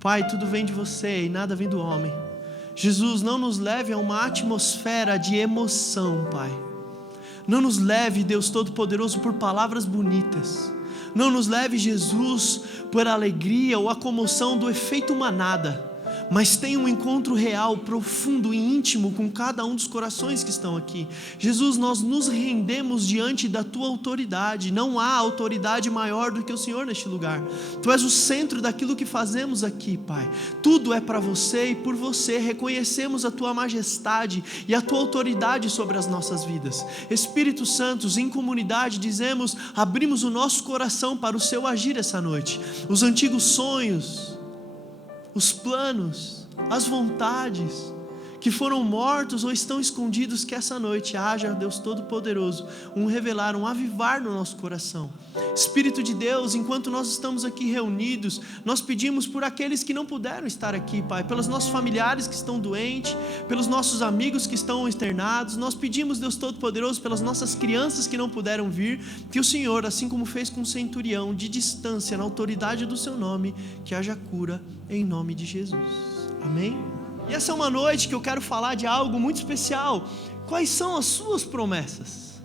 Pai, tudo vem de você e nada vem do homem. Jesus, não nos leve a uma atmosfera de emoção, Pai. Não nos leve, Deus Todo-Poderoso, por palavras bonitas. Não nos leve, Jesus, por alegria ou a comoção do efeito manada. Mas tenha um encontro real, profundo e íntimo com cada um dos corações que estão aqui. Jesus, nós nos rendemos diante da Tua autoridade. Não há autoridade maior do que o Senhor neste lugar. Tu és o centro daquilo que fazemos aqui, Pai. Tudo é para você e por você. Reconhecemos a Tua majestade e a Tua autoridade sobre as nossas vidas. Espírito Santo, em comunidade dizemos, abrimos o nosso coração para o Seu agir essa noite. Os antigos sonhos, os planos, as vontades que foram mortos ou estão escondidos, que essa noite haja, Deus Todo-Poderoso, um revelar, um avivar no nosso coração. Espírito de Deus, enquanto nós estamos aqui reunidos, nós pedimos por aqueles que não puderam estar aqui, Pai, pelos nossos familiares que estão doentes, pelos nossos amigos que estão externados, nós pedimos, Deus Todo-Poderoso, pelas nossas crianças que não puderam vir, que o Senhor, assim como fez com o centurião, de distância, na autoridade do Seu nome, que haja cura em nome de Jesus. Amém? E essa é uma noite que eu quero falar de algo muito especial. Quais são as suas promessas?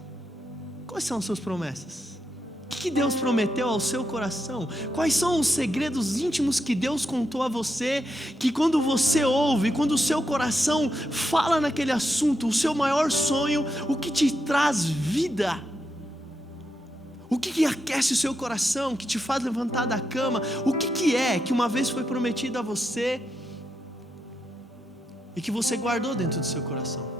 Quais são as suas promessas? O que Deus prometeu ao seu coração? Quais são os segredos íntimos que Deus contou a você, que quando você ouve, quando o seu coração fala naquele assunto, o seu maior sonho, o que te traz vida? O que aquece o seu coração, que te faz levantar da cama? O que é que uma vez foi prometido a você e que você guardou dentro do seu coração?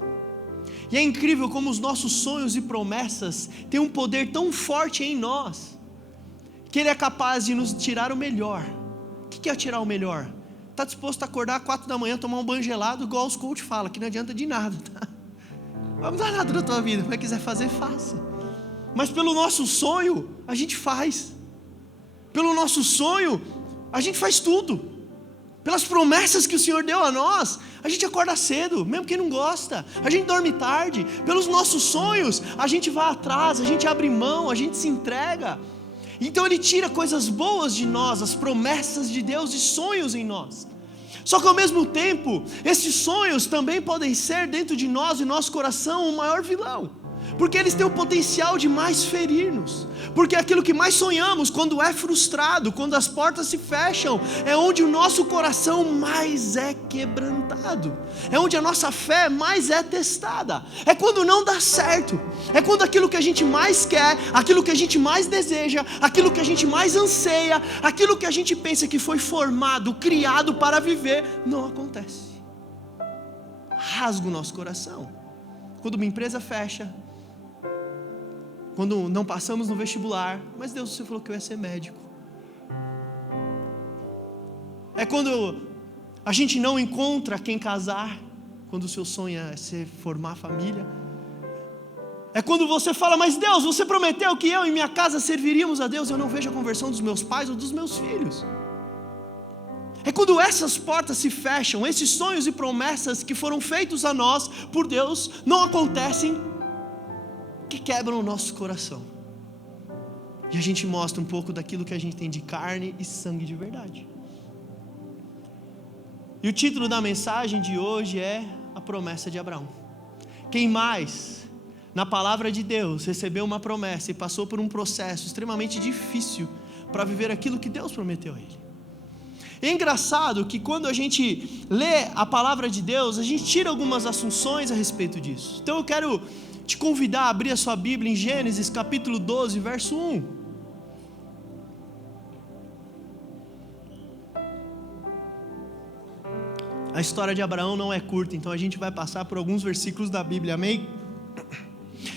E é incrível como os nossos sonhos e promessas têm um poder tão forte em nós, que Ele é capaz de nos tirar o melhor. O que é tirar o melhor? Está disposto a acordar às 4 da manhã, tomar um banho gelado, igual os coach falam, que não adianta de nada, tá? Não vai mudar nada na tua vida, mas quiser fazer, faça. Mas pelo nosso sonho, a gente faz. Pelo nosso sonho, a gente faz tudo. Pelas promessas que o Senhor deu a nós, a gente acorda cedo, mesmo quem não gosta. A gente dorme tarde. Pelos nossos sonhos, a gente vai atrás, a gente abre mão, a gente se entrega. Então Ele tira coisas boas de nós, as promessas de Deus e sonhos em nós. Só que ao mesmo tempo, esses sonhos também podem ser dentro de nós e nosso coração o maior vilão. Porque eles têm o potencial de mais ferir-nos. Porque aquilo que mais sonhamos, quando é frustrado, quando as portas se fecham, é onde o nosso coração mais é quebrantado. É onde a nossa fé mais é testada. É quando não dá certo. É quando aquilo que a gente mais quer, aquilo que a gente mais deseja, aquilo que a gente mais anseia, aquilo que a gente pensa que foi formado, criado para viver, não acontece. Rasga o nosso coração. Quando uma empresa fecha, quando não passamos no vestibular, mas Deus, você falou que eu ia ser médico. É quando a gente não encontra quem casar, quando o seu sonho é formar família. É quando você fala, mas Deus, você prometeu que eu e minha casa serviríamos a Deus, eu não vejo a conversão dos meus pais ou dos meus filhos. É quando essas portas se fecham, esses sonhos e promessas que foram feitos a nós por Deus não acontecem, que quebram o nosso coração. E a gente mostra um pouco daquilo que a gente tem de carne e sangue de verdade. E o título da mensagem de hoje é a promessa de Abraão. Quem mais, na palavra de Deus, recebeu uma promessa e passou por um processo extremamente difícil para viver aquilo que Deus prometeu a ele? É engraçado que quando a gente lê a palavra de Deus, a gente tira algumas assunções a respeito disso. Então eu quero te convidar a abrir a sua Bíblia em Gênesis capítulo 12, verso 1. A história de Abraão não é curta, então a gente vai passar por alguns versículos da Bíblia, amém?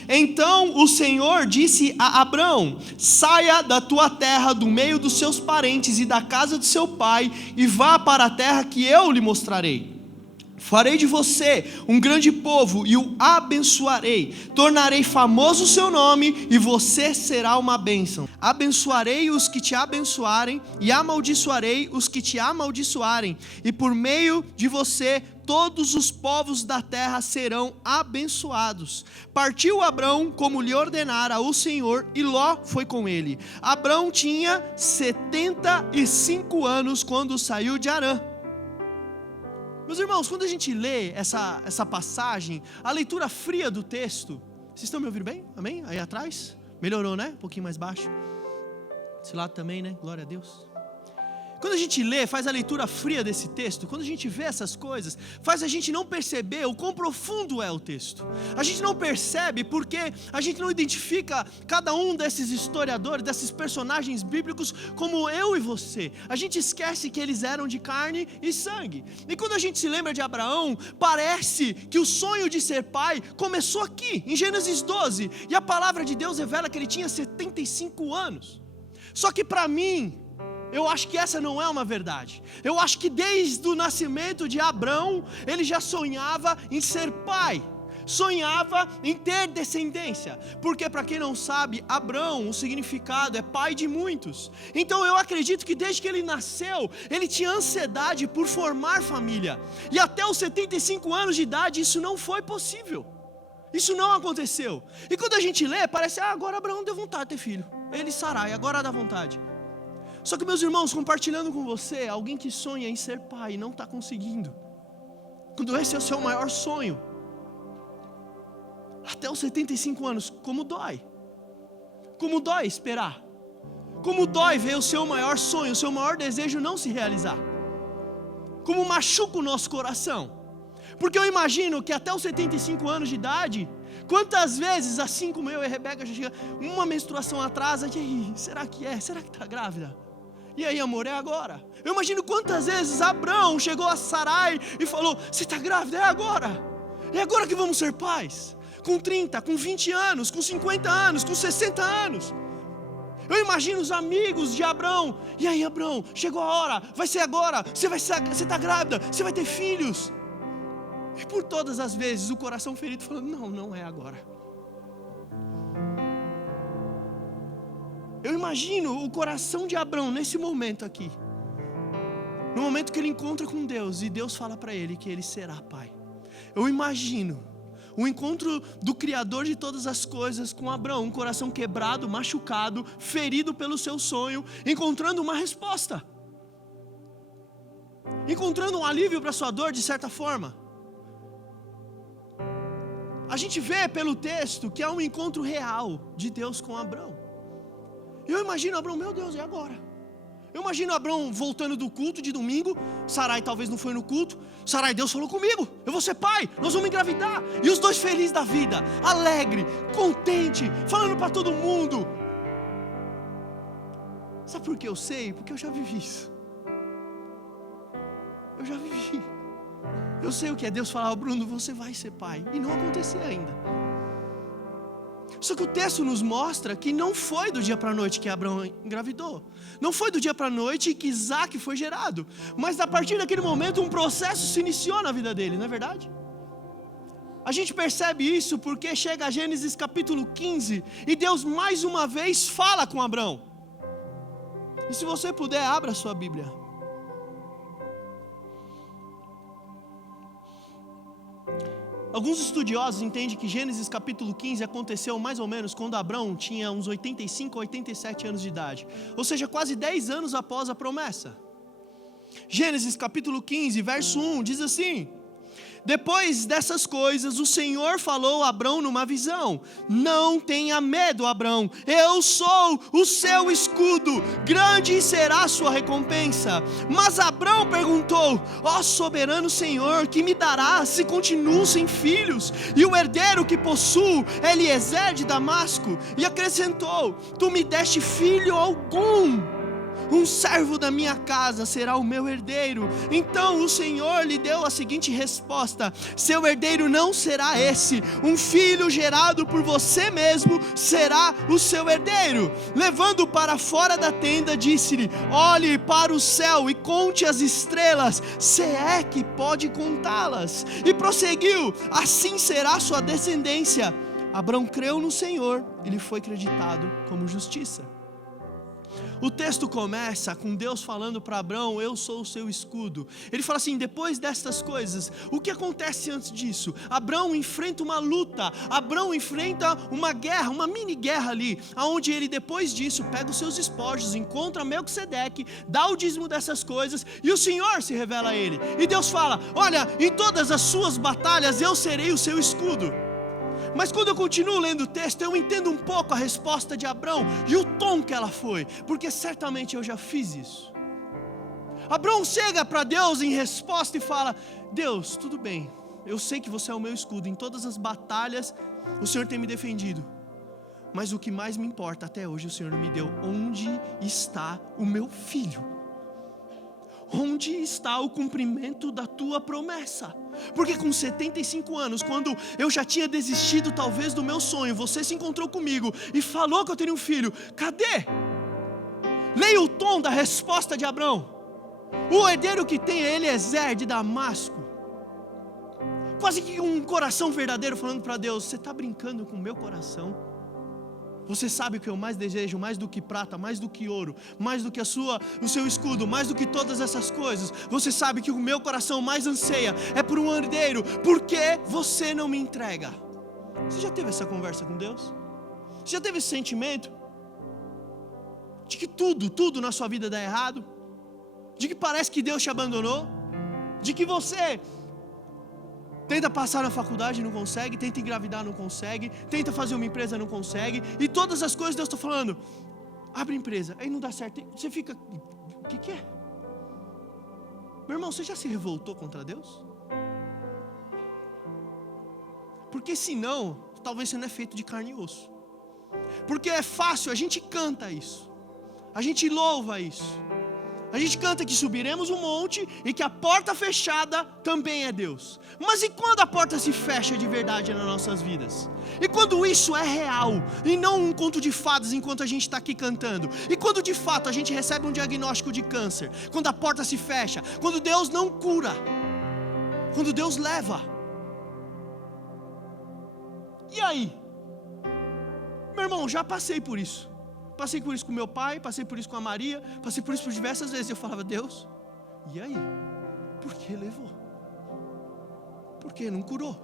Então o Senhor disse a Abraão: saia da tua terra, do meio dos seus parentes e da casa de seu pai, e vá para a terra que eu lhe mostrarei. Farei de você um grande povo e o abençoarei. Tornarei famoso o seu nome e você será uma bênção. Abençoarei os que te abençoarem e amaldiçoarei os que te amaldiçoarem. E por meio de você todos os povos da terra serão abençoados. Partiu Abrão como lhe ordenara o Senhor e Ló foi com ele. Abrão tinha 75 anos quando saiu de Harã. Meus irmãos, quando a gente lê essa passagem, a leitura fria do texto, vocês estão me ouvindo bem? Amém? Aí atrás? Melhorou, né? Um pouquinho mais baixo. Esse lado também, né? Glória a Deus. Quando a gente lê, faz a leitura fria desse texto, quando a gente vê essas coisas, faz a gente não perceber o quão profundo é o texto. A gente não percebe porque a gente não identifica cada um desses historiadores, desses personagens bíblicos como eu e você. A gente esquece que eles eram de carne e sangue. E quando a gente se lembra de Abraão, parece que o sonho de ser pai começou aqui, em Gênesis 12. E a palavra de Deus revela que ele tinha 75 anos. Só que para mim, eu acho que essa não é uma verdade. Eu acho que desde o nascimento de Abrão, ele já sonhava em ser pai, sonhava em ter descendência, porque para quem não sabe, Abrão, o significado é pai de muitos. Então eu acredito que desde que ele nasceu, ele tinha ansiedade por formar família, e até os 75 anos de idade isso não foi possível, isso não aconteceu. E quando a gente lê, parece, agora Abrão deu vontade de ter filho, ele Sarai, agora dá vontade. Só que, meus irmãos, compartilhando com você, alguém que sonha em ser pai e não está conseguindo, quando esse é o seu maior sonho, até os 75 anos, como dói esperar, como dói ver o seu maior sonho, o seu maior desejo não se realizar, como machuca o nosso coração, porque eu imagino que até os 75 anos de idade, quantas vezes, assim como eu e a Rebeca, já chega uma menstruação atrasa, e aí, será que está grávida? E aí, amor, é agora. Eu imagino quantas vezes Abrão chegou a Sarai e falou, você está grávida? É agora que vamos ser pais. Com 30, com 20 anos, com 50 anos, com 60 anos. Eu imagino os amigos de Abrão, e aí, Abrão, chegou a hora, vai ser agora, você está grávida, você vai ter filhos. E por todas as vezes o coração ferido falando, não é agora. Eu imagino o coração de Abrão nesse momento aqui, no momento que ele encontra com Deus e Deus fala para ele que ele será pai. Eu imagino o encontro do Criador de todas as coisas com Abrão, um coração quebrado, machucado, ferido pelo seu sonho, encontrando uma resposta, encontrando um alívio para sua dor de certa forma. A gente vê pelo texto que é um encontro real de Deus com Abrão. Eu imagino Abrão, meu Deus, é agora. Eu imagino Abrão voltando do culto de domingo, Sarai talvez não foi no culto, Sarai, Deus falou comigo, eu vou ser pai, nós vamos engravidar. E os dois felizes da vida, alegre, contente, falando para todo mundo. Sabe por que eu sei? Porque eu já vivi isso. Eu já vivi. Eu sei o que é Deus falar, Bruno, você vai ser pai. E não acontecer ainda. Só que o texto nos mostra que não foi do dia para a noite que Abraão engravidou. Não foi do dia para a noite que Isaac foi gerado. Mas a partir daquele momento um processo se iniciou na vida dele, não é verdade? A gente percebe isso porque chega a Gênesis capítulo 15 e Deus mais uma vez fala com Abraão. E se você puder, abra a sua Bíblia. Alguns estudiosos entendem que Gênesis capítulo 15 aconteceu mais ou menos quando Abrão tinha uns 85 ou 87 anos de idade. Ou seja, quase 10 anos após a promessa. Gênesis capítulo 15, verso 1, diz assim: depois dessas coisas, o Senhor falou a Abrão numa visão: não tenha medo, Abrão, eu sou o seu escudo, grande será a sua recompensa. Mas Abrão perguntou: ó soberano Senhor, que me dará se continuo sem filhos? E o herdeiro que possuo é Eliezer de Damasco. E acrescentou: tu me deste filho algum, um servo da minha casa será o meu herdeiro. Então o Senhor lhe deu a seguinte resposta: seu herdeiro não será esse, um filho gerado por você mesmo será o seu herdeiro. Levando-o para fora da tenda, disse-lhe: olhe para o céu e conte as estrelas, se é que pode contá-las. E prosseguiu: assim será sua descendência. Abrão creu no Senhor e lhe foi creditado como justiça. O texto começa com Deus falando para Abrão: eu sou o seu escudo. Ele fala assim: depois destas coisas, o que acontece antes disso? Abrão enfrenta uma luta, Abrão enfrenta uma guerra, uma mini guerra ali, onde ele depois disso pega os seus espojos, encontra Melquisedeque, dá o dízimo dessas coisas, e o Senhor se revela a ele, e Deus fala: olha, em todas as suas batalhas eu serei o seu escudo. Mas quando eu continuo lendo o texto, eu entendo um pouco a resposta de Abrão e o tom que ela foi, porque certamente eu já fiz isso. Abrão chega para Deus em resposta e fala: Deus, tudo bem, eu sei que você é o meu escudo, em todas as batalhas o Senhor tem me defendido, mas o que mais me importa, até hoje o Senhor não me deu. Onde está o meu filho? Onde está o cumprimento da tua promessa? Porque com 75 anos, quando eu já tinha desistido talvez do meu sonho, você se encontrou comigo e falou que eu teria um filho. Cadê? Leia o tom da resposta de Abrão. O herdeiro que tem é Eliezer de Damasco. Quase que um coração verdadeiro falando para Deus: você está brincando com o meu coração? Você sabe o que eu mais desejo, mais do que prata, mais do que ouro, mais do que o seu escudo, mais do que todas essas coisas. Você sabe que o meu coração mais anseia é por um herdeiro. Por que você não me entrega? Você já teve essa conversa com Deus? Você já teve esse sentimento de que tudo na sua vida dá errado? De que parece que Deus te abandonou? De que você tenta passar na faculdade e não consegue, tenta engravidar, não consegue, tenta fazer uma empresa, não consegue, e todas as coisas Deus está falando: abre empresa, aí não dá certo, você fica: o que é? Meu irmão, você já se revoltou contra Deus? Porque senão, talvez você não é feito de carne e osso. Porque é fácil, a gente canta isso, a gente louva isso, a gente canta que subiremos um monte e que a porta fechada também é Deus. Mas e quando a porta se fecha de verdade nas nossas vidas? E quando isso é real e não um conto de fadas enquanto a gente está aqui cantando? E quando de fato a gente recebe um diagnóstico de câncer? Quando a porta se fecha? Quando Deus não cura? Quando Deus leva? E aí? Meu irmão, já passei por isso. Passei por isso com meu pai, passei por isso com a Maria, passei por isso por diversas vezes. Eu falava: Deus, e aí? Por que levou? Por que não curou?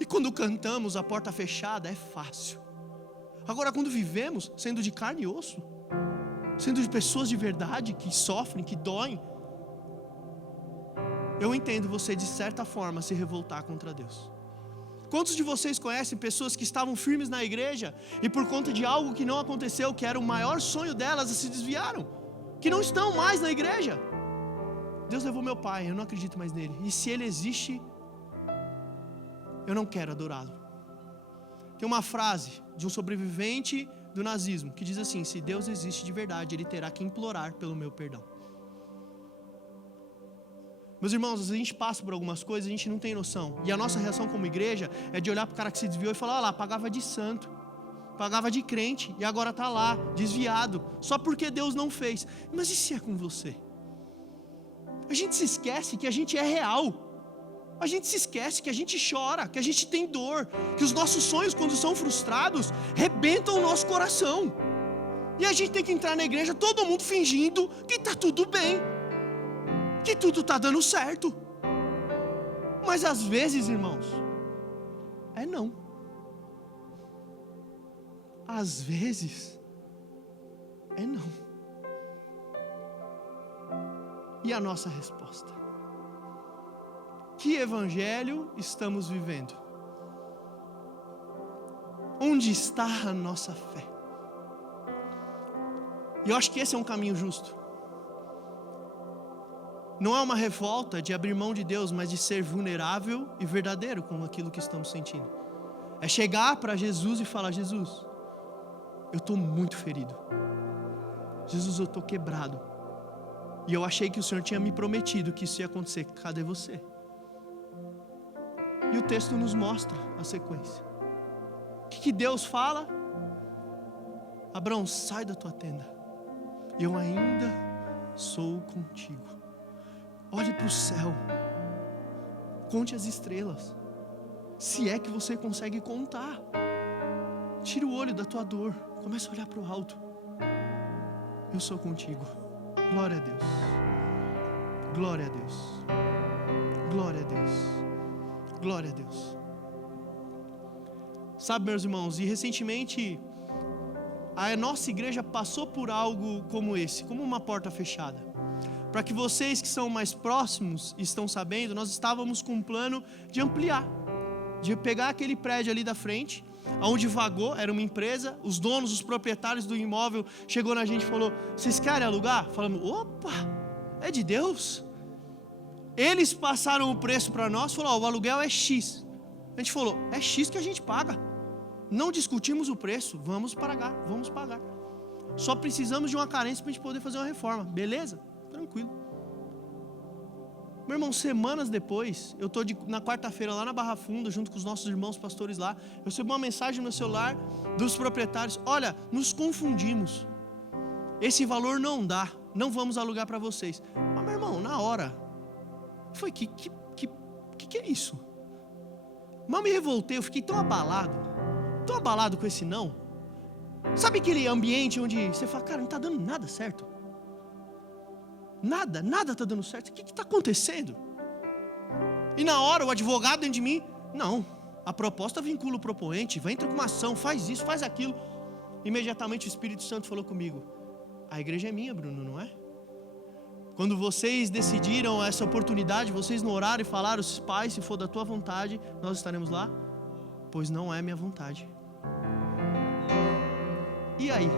E quando cantamos a porta fechada é fácil. Agora quando vivemos sendo de carne e osso, sendo de pessoas de verdade que sofrem, que doem, eu entendo você de certa forma se revoltar contra Deus. Quantos de vocês conhecem pessoas que estavam firmes na igreja e por conta de algo que não aconteceu, que era o maior sonho delas, se desviaram, que não estão mais na igreja? Deus levou meu pai, eu não acredito mais nele, e se ele existe, eu não quero adorá-lo. Tem uma frase de um sobrevivente do nazismo que diz assim: se Deus existe de verdade, ele terá que implorar pelo meu perdão. Meus irmãos, a gente passa por algumas coisas, a gente não tem noção. E a nossa reação como igreja é de olhar para o cara que se desviou e falar: olha lá, pagava de santo, pagava de crente, e agora está lá, desviado, só porque Deus não fez. Mas e se é com você? A gente se esquece que a gente é real. A gente se esquece que a gente chora, que a gente tem dor, que os nossos sonhos, quando são frustrados, rebentam o nosso coração. E a gente tem que entrar na igreja, todo mundo fingindo que está tudo bem, que tudo está dando certo. Mas às vezes, irmãos, é não. Às vezes é não. E a nossa resposta? Que evangelho estamos vivendo? Onde está a nossa fé? E eu acho que esse é um caminho justo. Não é uma revolta de abrir mão de Deus, mas de ser vulnerável e verdadeiro com aquilo que estamos sentindo. É chegar para Jesus e falar: Jesus, eu estou muito ferido. Jesus, eu estou quebrado. E eu achei que o Senhor tinha me prometido que isso ia acontecer. Cadê você? E o texto nos mostra a sequência. O que Deus fala? Abraão, sai da tua tenda. Eu ainda sou contigo. Olhe para o céu. Conte as estrelas. Se é que você consegue contar. Tira o olho da tua dor. Comece a olhar para o alto. Eu sou contigo. Glória a Deus. Glória a Deus. Glória a Deus. Glória a Deus. Sabe, meus irmãos, e recentemente a nossa igreja passou por algo como esse, como uma porta fechada. Para que vocês que são mais próximos estão sabendo, nós estávamos com um plano de ampliar, de pegar aquele prédio ali da frente, onde vagou, era uma empresa, os donos, os proprietários do imóvel chegou na gente e falou: vocês querem alugar? Falamos: opa, é de Deus. Eles passaram o preço para nós, falaram: o aluguel é X. A gente falou: é X que a gente paga. Não discutimos o preço, vamos pagar. Só precisamos de uma carência para a gente poder fazer uma reforma, beleza? Tranquilo. Meu irmão, semanas depois, eu estou na quarta-feira lá na Barra Funda, junto com os nossos irmãos pastores lá, eu recebi uma mensagem no meu celular dos proprietários: olha, nos confundimos, esse valor não dá, não vamos alugar para vocês. Mas, meu irmão, na hora, foi que é isso? Mas eu me revoltei, eu fiquei tão abalado com esse não. Sabe aquele ambiente onde você fala: cara, não está dando nada certo? Nada está dando certo. O que está acontecendo? E na hora o advogado dentro de mim: não, a proposta vincula o propoente, vai entrar com uma ação, faz isso, faz aquilo. Imediatamente o Espírito Santo falou comigo: a igreja é minha, Bruno, não é? Quando vocês decidiram essa oportunidade, vocês não oraram e falaram: Pai, se for da tua vontade, nós estaremos lá? Pois não é minha vontade. E aí?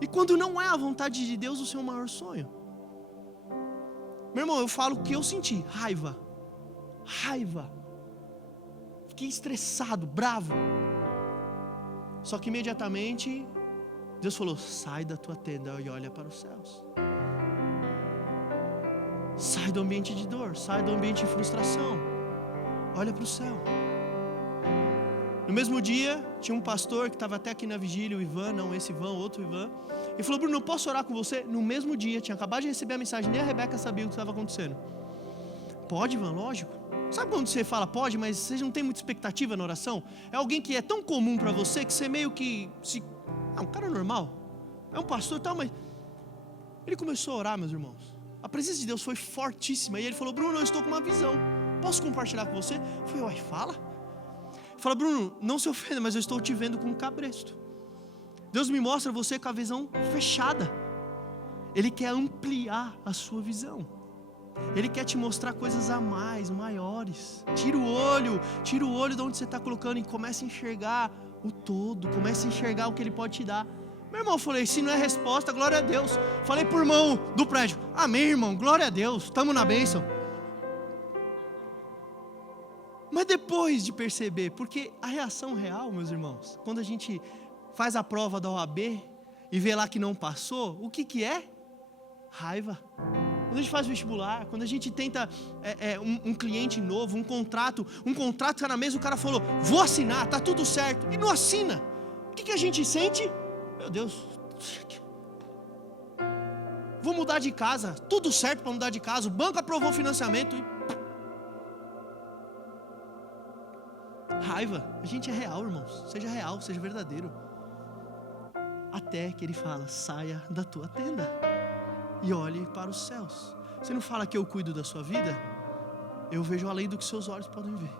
E quando não é a vontade de Deus o seu maior sonho? Meu irmão, eu falo o que eu senti: raiva. Fiquei estressado, bravo. Só que imediatamente Deus falou: sai da tua tenda e olha para os céus. Sai do ambiente de dor, sai do ambiente de frustração. Olha para o céu. No mesmo dia, tinha um pastor que estava até aqui na vigília, o Ivan, não esse Ivan, outro Ivan. Ele falou: Bruno, eu posso orar com você? No mesmo dia, tinha acabado de receber a mensagem, nem a Rebeca sabia o que estava acontecendo. Pode, Ivan, lógico. Sabe quando você fala pode, mas você não tem muita expectativa na oração? É alguém que é tão comum para você que você meio que é um cara normal, é um pastor e tal, mas ele começou a orar, meus irmãos. A presença de Deus foi fortíssima. E ele falou: Bruno, eu estou com uma visão, posso compartilhar com você? Eu falei: uai, fala. Fala: Bruno, não se ofenda, mas eu estou te vendo com um cabresto. Deus me mostra você com a visão fechada. Ele quer ampliar a sua visão. Ele quer te mostrar coisas a mais, maiores. Tira o olho de onde você está colocando e comece a enxergar o todo. Comece a enxergar o que Ele pode te dar. Meu irmão, eu falei: se não é resposta, glória a Deus. Falei pro irmão do prédio: amém, irmão, glória a Deus, estamos na bênção. Mas depois de perceber, porque a reação real, meus irmãos, quando a gente faz a prova da OAB e vê lá que não passou, o que é? Raiva. Quando a gente faz vestibular, quando a gente tenta um cliente novo, um contrato está na mesa, o cara falou: vou assinar, tá tudo certo, e não assina. O que a gente sente? Meu Deus, vou mudar de casa, tudo certo para mudar de casa, o banco aprovou o financiamento e... Raiva. A gente é real, irmãos. Seja real, seja verdadeiro. Até que Ele fala: saia da tua tenda e olhe para os céus. Você não fala que eu cuido da sua vida? Eu vejo além do que seus olhos podem ver.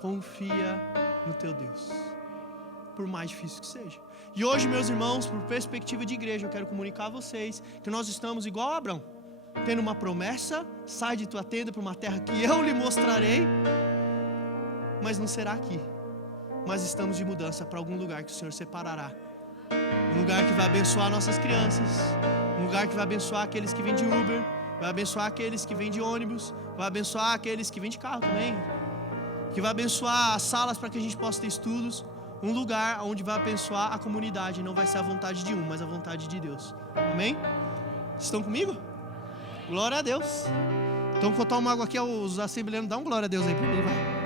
Confia no teu Deus, por mais difícil que seja. E hoje, meus irmãos, por perspectiva de igreja, eu quero comunicar a vocês que nós estamos igual a Abraão, tendo uma promessa: sai de tua tenda para uma terra que eu lhe mostrarei. Mas não será aqui. Mas estamos de mudança para algum lugar que o Senhor separará. Um lugar que vai abençoar nossas crianças. Um lugar que vai abençoar aqueles que vêm de Uber. Vai abençoar aqueles que vêm de ônibus. Vai abençoar aqueles que vêm de carro também. Que vai abençoar as salas para que a gente possa ter estudos. um lugar onde vai abençoar a comunidade. Não vai ser a vontade de um, mas a vontade de Deus. Amém? Estão comigo? Glória a Deus. Então, quando eu tomo água aqui, os assembleanos dão glória a Deus aí para mim, vai.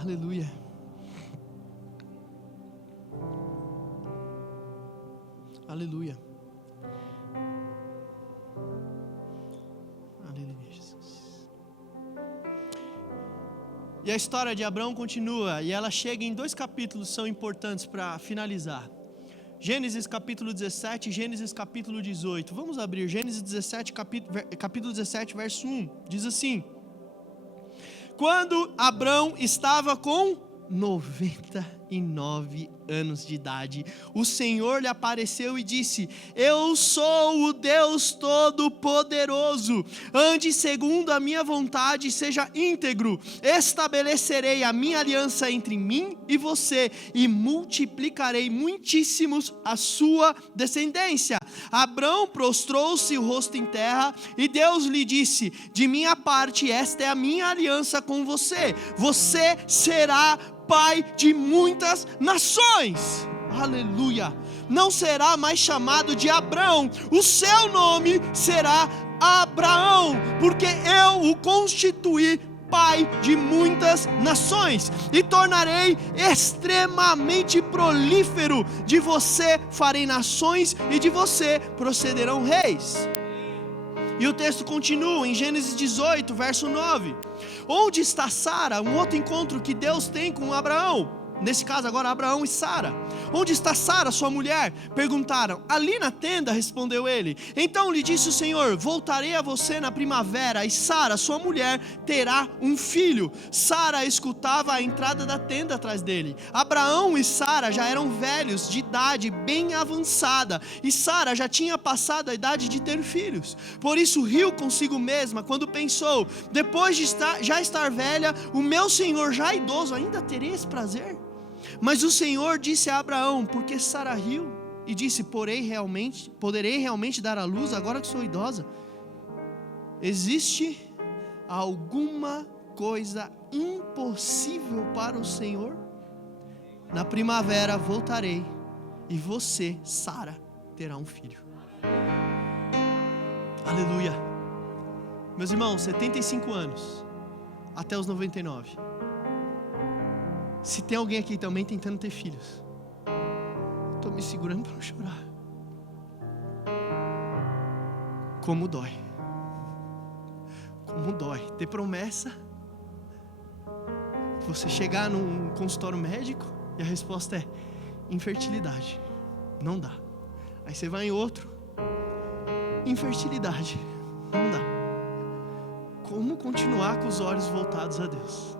Aleluia. Aleluia. Aleluia, Jesus. E a história de Abraão continua, e ela chega em 2 capítulos que são importantes para finalizar. Gênesis capítulo 17 e Gênesis capítulo 18. Vamos abrir Gênesis 17, capítulo 17, verso 1. Diz assim: quando Abrão estava com 99 anos de idade, o Senhor lhe apareceu e disse: eu sou o Deus Todo-Poderoso, ande segundo a minha vontade e seja íntegro. Estabelecerei a minha aliança entre mim e você e multiplicarei muitíssimos a sua descendência. Abrão prostrou-se o rosto em terra e Deus lhe disse: de minha parte, esta é a minha aliança com você. Você será pai de muitas nações. Aleluia. Não será mais chamado de Abrão, o seu nome será Abraão, porque eu o constituí pai de muitas nações, e tornarei extremamente prolífero. De você farei nações, e de você procederão reis. E o texto continua em Gênesis 18, verso 9. Onde está Sara? Um outro encontro que Deus tem com Abraão. Nesse caso agora Abraão e Sara. Onde está Sara, sua mulher? Perguntaram. Ali na tenda, respondeu ele. Então lhe disse o Senhor: voltarei a você na primavera, e Sara, sua mulher, terá um filho. Sara escutava a entrada da tenda atrás dele. Abraão e Sara já eram velhos, de idade bem avançada, e Sara já tinha passado a idade de ter filhos. Por isso riu consigo mesma quando pensou: depois de já estar velha, o meu senhor já idoso, ainda terei esse prazer? Mas o Senhor disse a Abraão: porque Sara riu e disse: poderei realmente dar à luz agora que sou idosa? Existe alguma coisa impossível para o Senhor? Na primavera voltarei e você, Sara, terá um filho. Aleluia. Meus irmãos, 75 anos até os 99. Se tem alguém aqui também tentando ter filhos, estou me segurando para não chorar. Como dói. Como dói. Ter promessa, você chegar num consultório médico e a resposta é infertilidade. Não dá. Aí você vai em outro, infertilidade. Não dá. Como continuar com os olhos voltados a Deus?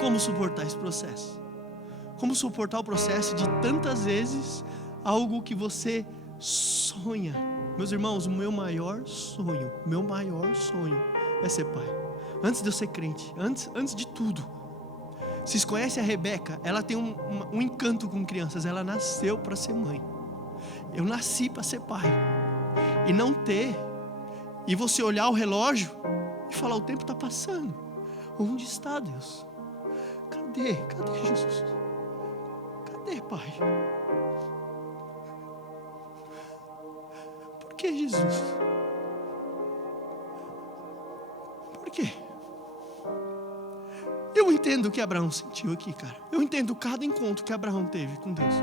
Como suportar esse processo? Como suportar o processo de tantas vezes algo que você sonha? Meus irmãos, o meu maior sonho é ser pai. Antes de eu ser crente, antes de tudo. Vocês conhecem a Rebeca? Ela tem um encanto com crianças. Ela nasceu para ser mãe. Eu nasci para ser pai. E não ter. E você olhar o relógio e falar: o tempo está passando. Onde está Deus? Cadê Jesus? Cadê, Pai? Por que Jesus? Por quê? Eu entendo o que Abraão sentiu aqui, cara. Eu entendo cada encontro que Abraão teve com Deus,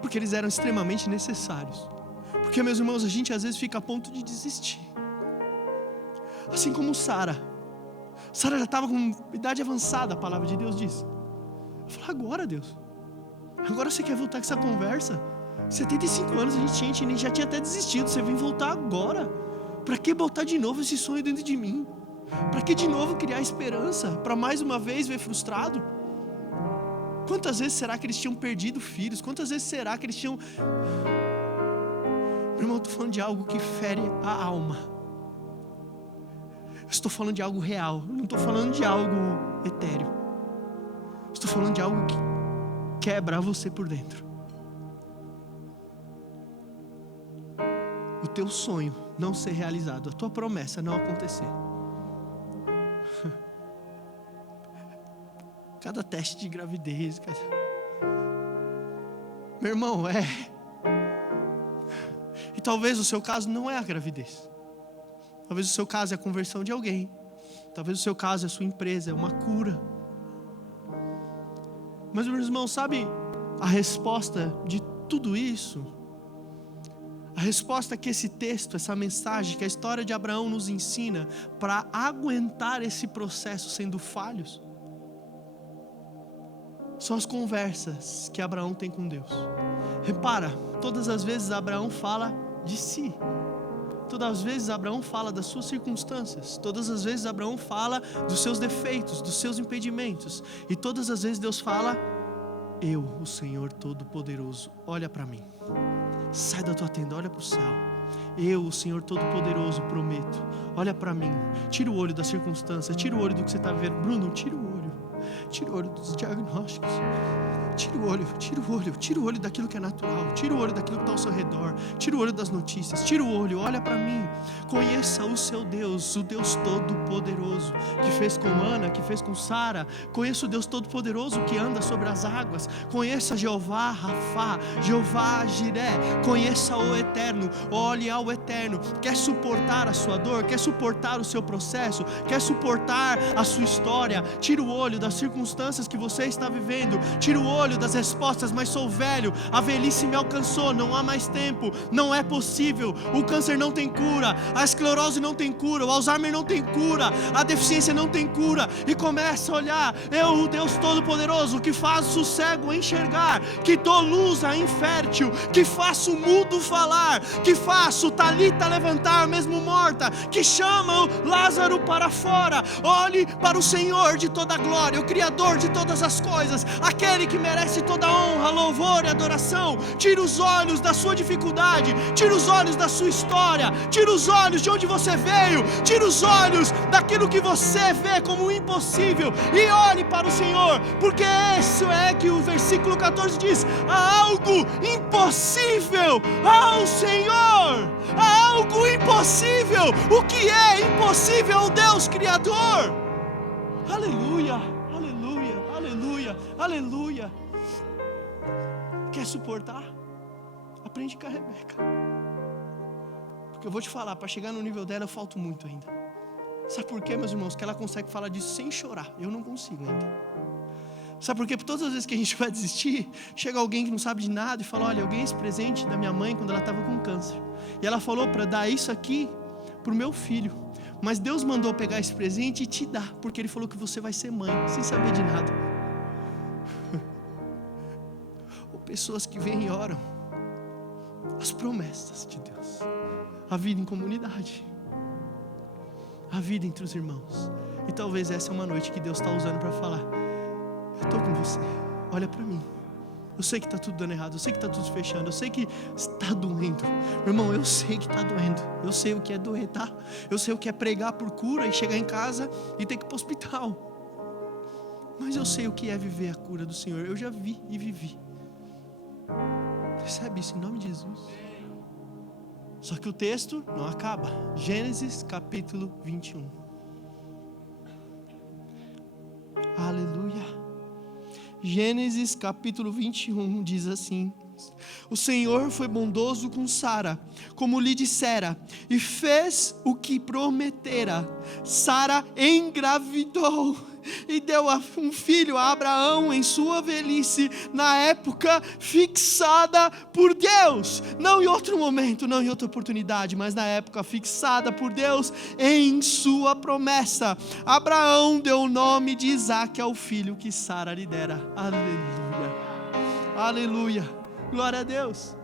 porque eles eram extremamente necessários. Porque, meus irmãos, a gente às vezes fica a ponto de desistir. Assim como Sara já estava com idade avançada, a palavra de Deus diz. Eu falei: agora, Deus, agora você quer voltar com essa conversa? 75 anos a gente já tinha até desistido. Você vem voltar agora? Para que botar de novo esse sonho dentro de mim? Para que de novo criar esperança? Para mais uma vez ver frustrado? Quantas vezes será que eles tinham perdido filhos? Quantas vezes será que eles tinham... Meu irmão, eu estou falando de algo que fere a alma. Estou falando de algo real. Eu não estou falando de algo etéreo. Estou falando de algo que quebra você por dentro. O teu sonho não ser realizado, a tua promessa não acontecer. Cada teste de gravidez, meu irmão, E talvez o seu caso não é a gravidez. Talvez o seu caso é a conversão de alguém. Talvez o seu caso é a sua empresa, é uma cura. Mas, meus irmãos, sabe a resposta de tudo isso? A resposta que esse texto, essa mensagem, que a história de Abraão nos ensina para aguentar esse processo sendo falhos, são as conversas que Abraão tem com Deus. Repara, todas as vezes Abraão fala de si. Todas as vezes Abraão fala das suas circunstâncias. Todas as vezes Abraão fala dos seus defeitos, dos seus impedimentos. E todas as vezes Deus fala: eu, o Senhor Todo-Poderoso, olha para mim. Sai da tua tenda, olha para o céu. Eu, o Senhor Todo-Poderoso, prometo. Olha para mim. Tira o olho da circunstância. Tira o olho do que você está vendo. Bruno, tira o olho. Tira o olho dos diagnósticos. Tira o olho daquilo que é natural. Tira o olho daquilo que está ao seu redor. Tira o olho das notícias. Tira o olho, olha para mim. Conheça o seu Deus, o Deus Todo-Poderoso, que fez com Ana, que fez com Sara. Conheça o Deus Todo-Poderoso que anda sobre as águas. Conheça Jeová Rafá, Jeová Jiré. Conheça o Eterno. Olhe ao Eterno. Quer suportar a sua dor? Quer suportar o seu processo? Quer suportar a sua história? Tira o olho das circunstâncias que você está vivendo. Tira o olho das respostas: mas sou velho, a velhice me alcançou, não há mais tempo, não é possível, o câncer não tem cura, a esclerose não tem cura, o Alzheimer não tem cura, a deficiência não tem cura. E começa a olhar: eu, o Deus Todo-Poderoso, que faço o cego enxergar, que dou luz à infértil, que faço o mudo falar, que faço Talita levantar mesmo morta, que chama o Lázaro para fora. Olhe para o Senhor de toda a glória, o Criador de todas as coisas, aquele que merece toda a honra, louvor e adoração. Tira os olhos da sua dificuldade, tira os olhos da sua história, tira os olhos de onde você veio, tira os olhos daquilo que você vê como impossível e olhe para o Senhor, porque isso é que o versículo 14 diz: há algo impossível ao Senhor, há algo impossível. O que é impossível ao Deus Criador? Aleluia, aleluia, aleluia, aleluia. Quer suportar? Aprende com a Rebeca. Porque eu vou te falar, para chegar no nível dela eu falto muito ainda. Sabe por quê, meus irmãos? Que ela consegue falar disso sem chorar. Eu não consigo ainda. Sabe por quê? Porque todas as vezes que a gente vai desistir, chega alguém que não sabe de nada e fala: olha, eu ganhei esse presente da minha mãe quando ela estava com câncer. E ela falou para dar isso aqui para o meu filho. Mas Deus mandou pegar esse presente e te dar, porque Ele falou que você vai ser mãe, sem saber de nada. Ou pessoas que vêm e oram as promessas de Deus, a vida em comunidade, a vida entre os irmãos. E talvez essa é uma noite que Deus está usando para falar: eu estou com você, olha para mim. Eu sei que está tudo dando errado, eu sei que está tudo se fechando, eu sei que está doendo. Meu irmão, eu sei que está doendo. Eu sei o que é doer, tá? Eu sei o que é pregar por cura e chegar em casa e ter que ir para o hospital. Mas eu sei o que é viver a cura do Senhor. Eu já vi e vivi. Recebe isso em nome de Jesus. Só que o texto não acaba. Gênesis capítulo 21. Aleluia. Gênesis capítulo 21 diz assim: o Senhor foi bondoso com Sara, como lhe dissera, e fez o que prometera. Sara engravidou e deu um filho a Abraão em sua velhice, na época fixada por Deus. Não em outro momento, não em outra oportunidade, mas na época fixada por Deus em sua promessa. Abraão deu o nome de Isaque ao filho que Sara lhe dera. Aleluia, aleluia, glória a Deus.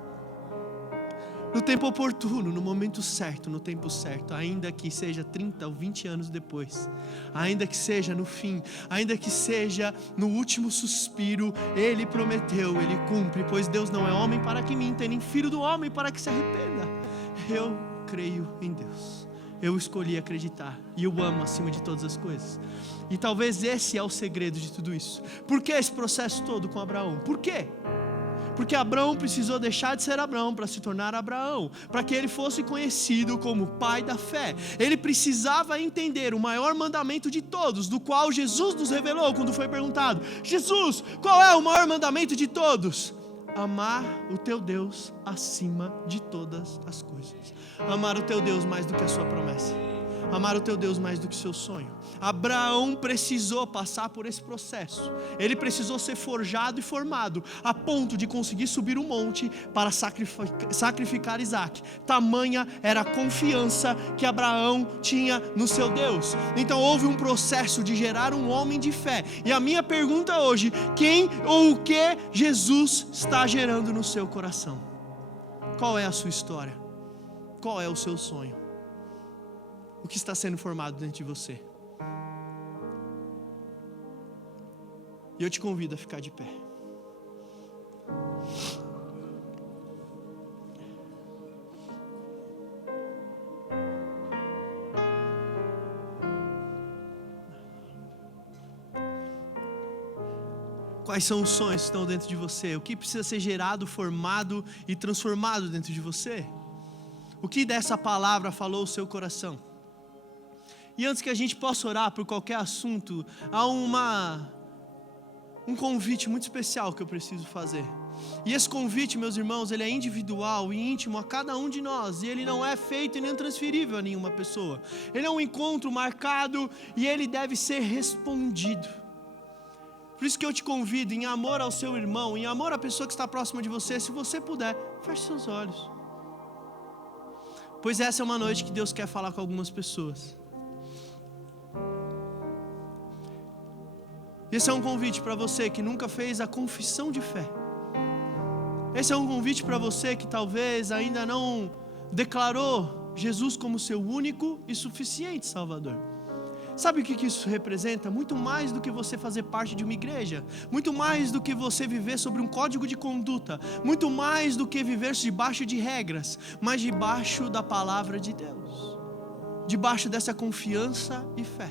No tempo oportuno, no momento certo, no tempo certo, ainda que seja 30 ou 20 anos depois, ainda que seja no fim, ainda que seja no último suspiro, Ele prometeu, Ele cumpre, pois Deus não é homem para que minta, nem filho do homem para que se arrependa. Eu creio em Deus, eu escolhi acreditar e eu amo acima de todas as coisas. E talvez esse é o segredo de tudo isso. Por que esse processo todo com Abraão? Por quê? Porque Abraão precisou deixar de ser Abraão para se tornar Abraão, para que ele fosse conhecido como pai da fé. Ele precisava entender o maior mandamento de todos, do qual Jesus nos revelou quando foi perguntado: Jesus, qual é o maior mandamento de todos? Amar o teu Deus acima de todas as coisas. Amar o teu Deus mais do que a sua promessa. Amar o teu Deus mais do que o seu sonho. Abraão precisou passar por esse processo. Ele precisou ser forjado e formado a ponto de conseguir subir um monte para sacrificar Isaac. Tamanha era a confiança que Abraão tinha no seu Deus. Então houve um processo de gerar um homem de fé. E a minha pergunta hoje: quem ou o que Jesus está gerando no seu coração? Qual é a sua história? Qual é o seu sonho? O que está sendo formado dentro de você? E eu te convido a ficar de pé. Quais são os sonhos que estão dentro de você? O que precisa ser gerado, formado e transformado dentro de você? O que dessa palavra falou o seu coração? E antes que a gente possa orar por qualquer assunto, há um convite muito especial que eu preciso fazer. E esse convite, meus irmãos, ele é individual e íntimo a cada um de nós. E ele não é feito e nem transferível a nenhuma pessoa. Ele é um encontro marcado e ele deve ser respondido. Por isso que eu te convido, em amor ao seu irmão, em amor à pessoa que está próxima de você, se você puder, feche seus olhos. Pois essa é uma noite que Deus quer falar com algumas pessoas. Esse é um convite para você que nunca fez a confissão de fé. Esse é um convite para você que talvez ainda não declarou Jesus como seu único e suficiente Salvador. Sabe o que isso representa? Muito mais do que você fazer parte de uma igreja, muito mais do que você viver sobre um código de conduta, muito mais do que viver debaixo de regras, mas debaixo da palavra de Deus, debaixo dessa confiança e fé.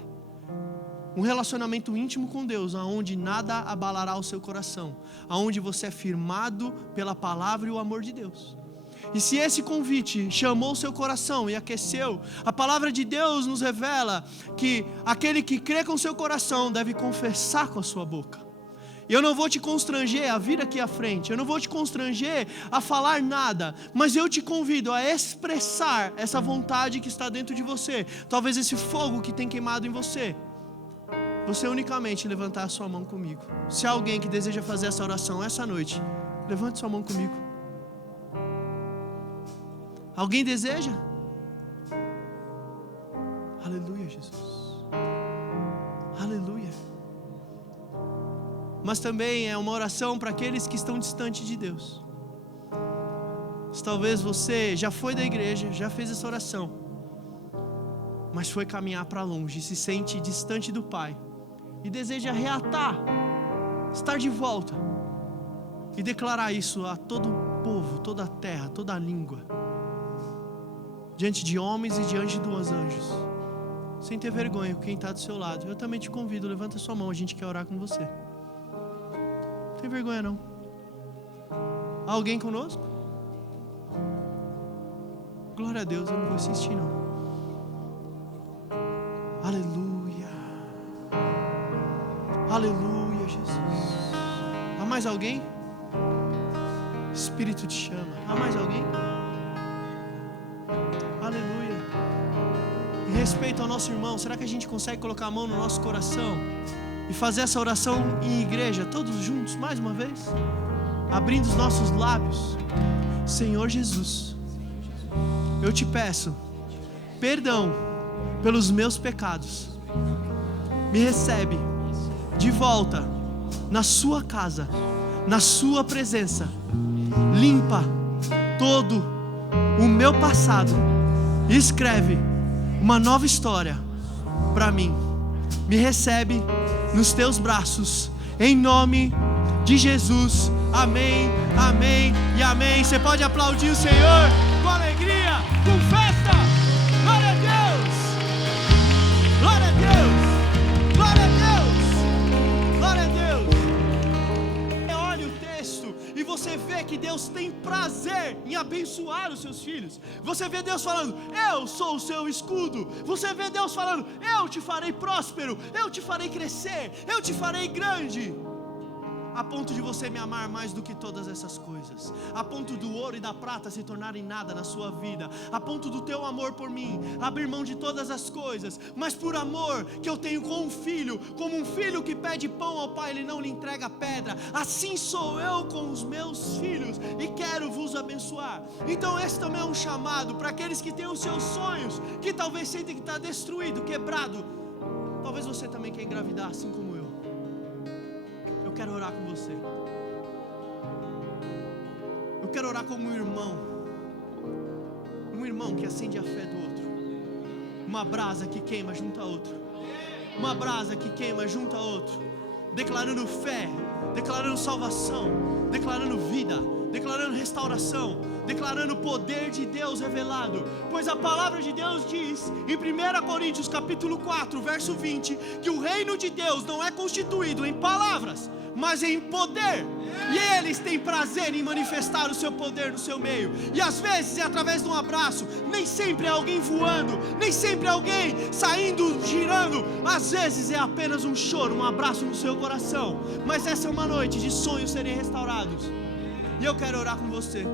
Um relacionamento íntimo com Deus, aonde nada abalará o seu coração, aonde você é firmado pela palavra e o amor de Deus. E se esse convite chamou o seu coração e aqueceu, a palavra de Deus nos revela que aquele que crê com seu coração deve confessar com a sua boca. E eu não vou te constranger a vir aqui à frente, eu não vou te constranger a falar nada, mas eu te convido a expressar essa vontade que está dentro de você, talvez esse fogo que tem queimado em você. Você unicamente levantar a sua mão comigo. Se há alguém que deseja fazer essa oração essa noite, levante sua mão comigo. Alguém deseja? Aleluia, Jesus. Aleluia. Mas também é uma oração para aqueles que estão distantes de Deus. Se talvez você já foi da igreja, já fez essa oração, mas foi caminhar para longe, se sente distante do Pai e deseja reatar, estar de volta e declarar isso a todo o povo, toda a terra, toda a língua, diante de homens e diante dos anjos, sem ter vergonha com quem está do seu lado. Eu também te convido, levanta sua mão, a gente quer orar com você. Não tem vergonha não. Há alguém conosco? Glória a Deus, eu não vou assistir não. Aleluia. Aleluia, Jesus. Há mais alguém? Espírito te chama. Há mais alguém? Aleluia. Em respeito ao nosso irmão, será que a gente consegue colocar a mão no nosso coração e fazer essa oração em igreja, todos juntos, mais uma vez? Abrindo os nossos lábios. Senhor Jesus, eu te peço perdão pelos meus pecados. Me recebe de volta na sua casa, na sua presença. Limpa todo o meu passado e escreve uma nova história para mim. Me recebe nos teus braços, em nome de Jesus. Amém, amém e amém. Você pode aplaudir o Senhor com alegria, com festa. Glória a Deus, glória a Deus, glória a Deus, glória a Deus. Olha o texto e você vê que Deus tem prazer em abençoar os seus filhos. Você vê Deus falando: eu sou o seu escudo. Você vê Deus falando: eu te farei próspero, eu te farei crescer, eu te farei grande, a ponto de você me amar mais do que todas essas coisas, a ponto do ouro e da prata se tornarem nada na sua vida, a ponto do teu amor por mim abrir mão de todas as coisas, mas por amor que eu tenho com um filho, como um filho que pede pão ao pai, ele não lhe entrega pedra, assim sou eu com os meus filhos, e quero vos abençoar. Então esse também é um chamado para aqueles que têm os seus sonhos, que talvez sentem que está destruído, quebrado. Talvez você também quer engravidar assim como eu. Eu quero orar com você. Eu quero orar como um irmão que acende a fé do outro, uma brasa que queima junto a outro, uma brasa que queima junto a outro, declarando fé, declarando salvação, declarando vida, declarando restauração, declarando o poder de Deus revelado. Pois a palavra de Deus diz em 1 Coríntios capítulo 4 verso 20, que o reino de Deus não é constituído em palavras, mas em poder, e eles têm prazer em manifestar o seu poder no seu meio. E às vezes é através de um abraço, nem sempre é alguém voando, nem sempre é alguém saindo, girando, às vezes é apenas um choro, um abraço no seu coração. Mas essa é uma noite de sonhos serem restaurados, e eu quero orar com você.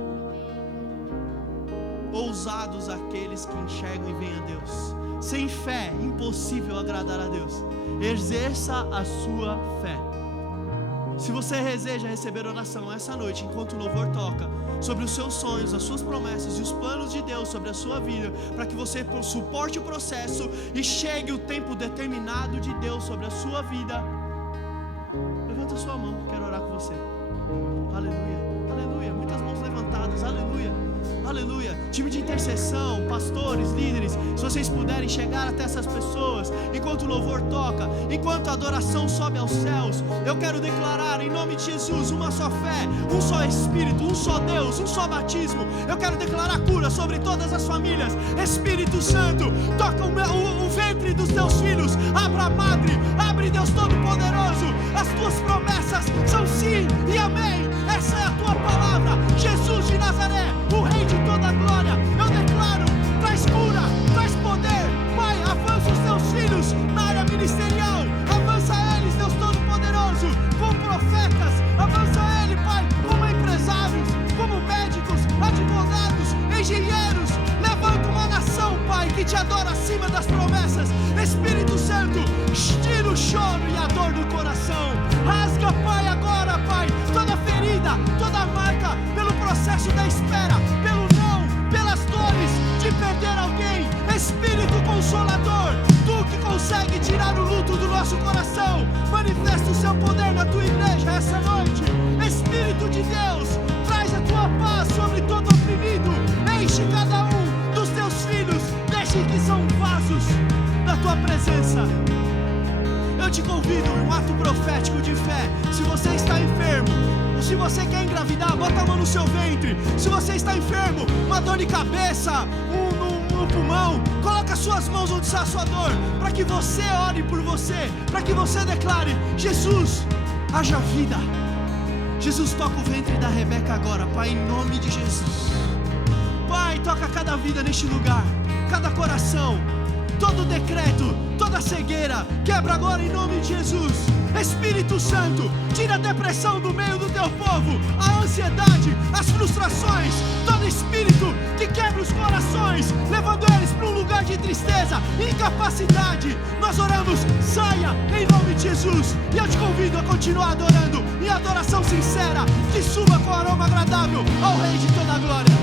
Ousados aqueles que enxergam e veem a Deus. Sem fé, impossível agradar a Deus. Exerça a sua fé. Se você deseja receber oração essa noite, enquanto o louvor toca, sobre os seus sonhos, as suas promessas e os planos de Deus sobre a sua vida, para que você suporte o processo e chegue o tempo determinado de Deus sobre a sua vida, levanta a sua mão, quero orar com você. Aleluia, aleluia, muitas mãos levantadas, aleluia, aleluia. Time de intercessão, pastores, líderes, se vocês puderem chegar até essas pessoas, enquanto o louvor toca, enquanto a adoração sobe aos céus, eu quero declarar em nome de Jesus uma só fé, um só Espírito, um só Deus, um só batismo. Eu quero declarar cura sobre todas as famílias. Espírito Santo, toca o ventre dos teus filhos, abra a madre, abre, Deus Todo-Poderoso, as tuas promessas são sim e amém. Essa é a tua palavra, Jesus de Nazaré, o Rei de toda a glória. Eu declaro, traz cura, traz poder, Pai, avança os teus filhos na área ministerial, avança eles, Deus Todo-Poderoso, como profetas, avança ele, Pai, como empresários, como médicos, advogados, engenheiros. Levanta uma nação, Pai, que te adora acima das promessas. Espírito Santo, tira o choro e a dor do coração, rasga, Pai, agora, Pai, toda ferida, toda marca, pelo processo da espera, pelo não, pelas dores de perder alguém. Espírito Consolador, tu que consegue tirar o luto do nosso coração, manifesta o seu poder na tua igreja essa noite. Espírito de Deus, traz a tua paz sobre todo oprimido, enche cada um dos teus filhos, deixe que são vasos da tua presença. Eu te convido em um ato profético de fé. Se você está enfermo, ou se você quer engravidar, bota a mão no seu ventre. Se você está enfermo, uma dor de cabeça, no pulmão, coloca suas mãos onde está a sua dor, para que você ore por você, para que você declare: Jesus, haja vida. Jesus, toca o ventre da Rebeca agora, Pai, em nome de Jesus. Pai, toca cada vida neste lugar, cada coração, todo decreto, toda cegueira, quebra agora em nome de Jesus. Espírito Santo, tira a depressão do meio do teu povo, a ansiedade, as frustrações, todo espírito que quebra os corações, levando eles para um lugar de tristeza, incapacidade. Nós oramos, saia em nome de Jesus. E eu te convido a continuar adorando em adoração sincera, que suba com aroma agradável ao Rei de toda a glória.